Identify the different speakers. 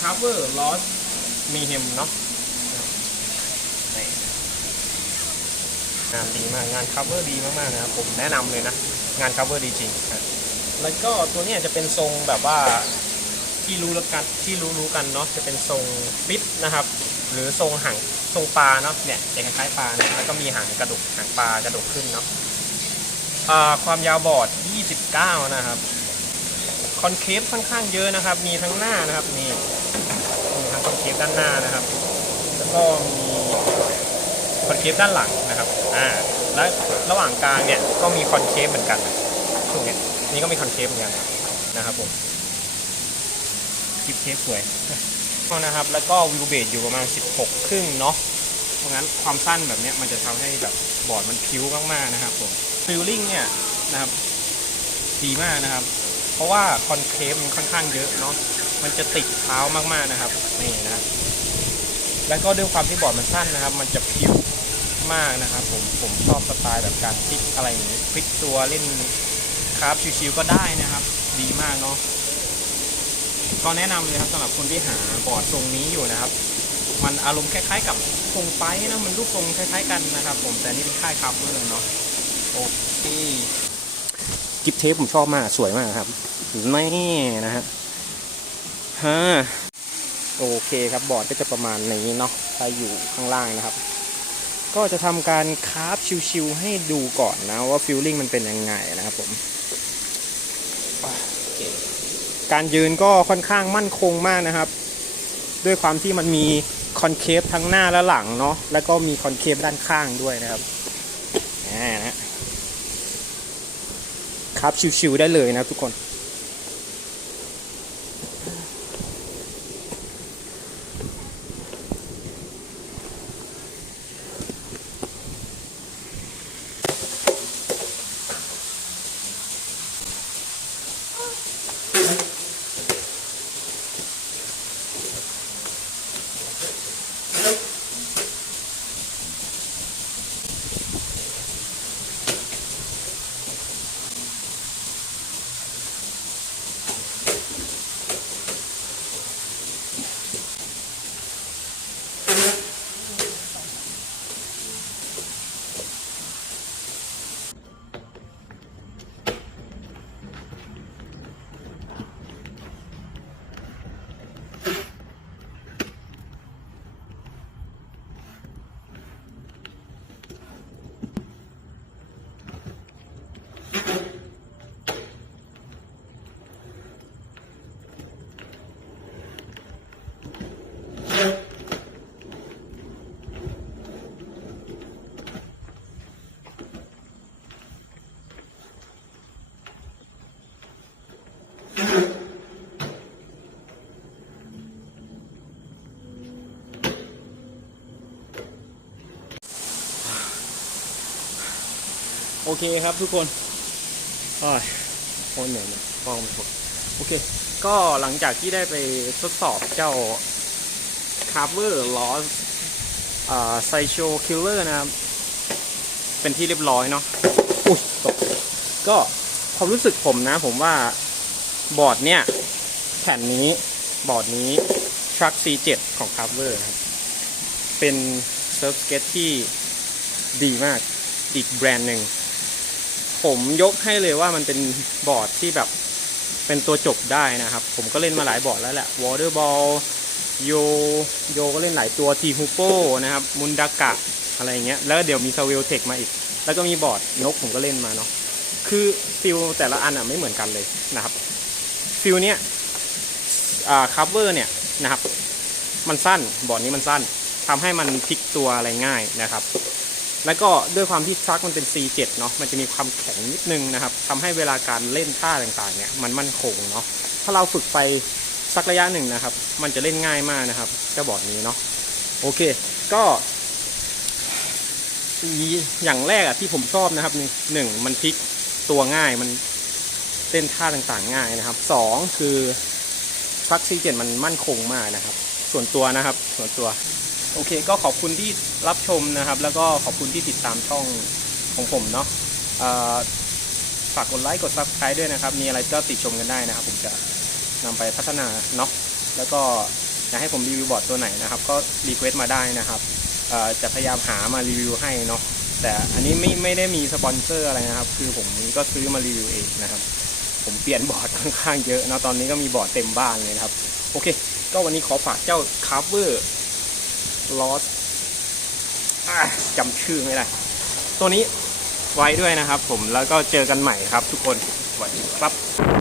Speaker 1: cover loss มีเฮมเนาะนี่งานดีมากงาน cover ดีมากๆนะครับผมแนะนำเลยนะ งาน cover ดีจริงครับแล้วก็ตัวเนี้ยจะเป็นทรงแบบว่าที่รู้แล้วกันที่รู้รู้ๆกันเนาะจะเป็นทรงฟิตนะครับ หรือทรงหางทรงปลาเนาะเนี่ยจะคล้ายๆปลานะแล้วก็มีหางกระดกหางปลากระดกขึ้นเนาะอ่าความยาวบอร์ด 29 นะครับ คอนเคฟค่อนข้างเยอะนะครับ มีทั้งหน้านะครับนี่มีทั้งคอนเคฟด้านหน้านะครับ แล้วก็มีคอนเคฟด้านหลังนะครับอ่าและระหว่างกลางเนี่ยก็มีคอนเคฟเหมือนกันช่วงเนี้นี่ก็มีคอนเคฟเหมือนกันนะครับผมคลิปเคฟสวยนะครับ แล้วก็วิวเบสอยู่ประมาณ 16 ครึ่งเนาะเพราะงั้นความสั้นแบบนี้มันจะทำให้แบบบอร์ดมันพิ้วมากๆนะครับผมฟิลลิ่งเนี่ยนะครับดีมากนะครับ ราะว่าคอนเคฟมันค่อนข้างเยอะเนาะมันจะติดเท้ามากๆนะครับนี่นะแล้วก็ด้วยความที่บอร์ดมันสั้นนะครับ มันจะพิ้วมากนะครับ ผมผมชอบสไตล์แบบการพลิกอะไรอย่างนี้พลิกตัวเล่นคราฟชิวๆก็ได้นะครับ ดีมากเนาะก็แนะนำเลยครับสำหรับคนที่หาบอร์ดทรงนี้อยู่นะครับ มันอารมณ์คล้ายๆกับทรงไปนะมันรูปทรงคล้ายๆกันนะครับ ผมแต่นี่เป็นค่ายคับเลยเนาะโอเค กิฟเทปผมชอบมาก สวยมากครับนี่นะฮะฮะโอเคครับบอร์ดก็จะประมาณนี้เนาะถ้าอยู่ข้างล่างนะครับ ก็จะทำการคราฟชิวๆให้ดูก่อนนะว่าฟิลลิ่งมันเป็นยังไงนะครับผมการยืนก็ค่อนข้างมั่นคงมากนะครับ ด้วยความที่มันมีคอนเคฟทั้งหน้าและหลังเนาะแล้วก็มีคอนเคฟด้านข้างด้วยนะครับอ่นะฮะ ครับชิวๆได้เลยนะทุกคน โอเคครับทุกคนโอ้ยโคนเหนื่อยเนี่ยฟองไปหมดโอเค ก็หลังจากที่ได้ไปทดสอบเจ้า Cover Loss อ่า Sideshow Killer นะครับ เป็นที่เรียบร้อยเนาะอุ้ยตก ก็ความรู้สึกผมนะ ผมว่าบอร์ดเนี่ย แผ่นนี้บอร์ดนี้ Truck C7 ของ Cover ครับ เป็นเซิร์ฟสเก็ตที่ดีมากอีกแบรนด์หนึ่ง ผมยกให้เลยว่ามันเป็นบอร์ดที่แบบเป็นตัวจบได้นะครับ ผมก็เล่นมาหลายบอร์ดแล้วแหละ Waterball โยโยก็เล่นหลายตัวทีฮูโปนะครับมุนดากะอะไรอย่างเงี้ยแล้วเดี๋ยวมี s เวลเทคมาอีก แล้วก็มีบอร์ดนกผมก็เล่นมาเนาะคือฟิลแต่ละอันอะไม่เหมือนกันเลยนะครับฟิลเนี้ยอ่าคัฟเวอร์เนี่ยนะครับ มันสั้นบอร์ดนี้มันสั้นทำให้มันพลิกตัวอะไรง่ายนะครับ แล้วก็ด้วยความที่ทรัคมันเป็น C7 เนาะมันจะมีความแข็งนิดนึงนะครับทำให้เวลาการเล่นท่าต่างๆเนี่ยมันมั่นคงเนาะถ้าเราฝึกไปสักระยะหนึ่งนะครับ มันจะเล่นง่ายมากนะครับเจ้าบอร์ดนี้เนาะโอเคก็อย่างแรกอะที่ผมชอบนะครับหนึ่งมันพลิกตัวง่ายมันเล่นท่าต่างๆง่ายนะครับสองคือทรัค C7 มันมั่นคงมากนะครับ ส่วนตัวนะครับ ส่วนตัว โอเคก็ขอบคุณที่รับชมนะครับ แล้วก็ขอบคุณที่ติดตามช่องของผมเนาะฝากกดไลค์กด subscribe ด้วยนะครับ มีอะไรก็ติชมกันได้นะครับ ผมจะนำไปพัฒนาเนาะแล้วก็อยากให้ผมรีวิวบอร์ดตัวไหนนะครับ ก็รีเควสต์มาได้นะครับจะพยายามหามารีวิวให้เนาะแต่อันนี้ไม่ไม่ได้มีสปอนเซอร์อะไรนะครับ คือผมก็ซื้อมารีวิวเองนะครับ ผมเปลี่ยนบอร์ดค่อนข้างเยอะนะตอนนี้ก็มีบอร์ดเต็มบ้านเลยนะครับ โอเค ก็วันนี้ขอฝากเจ้า cover loss อ่ ลอสจำชื่อไม่ได้ ตัวนี้ไว้ด้วยนะครับผมแล้วก็เจอกันใหม่ครับทุกคนสวัสดีครับ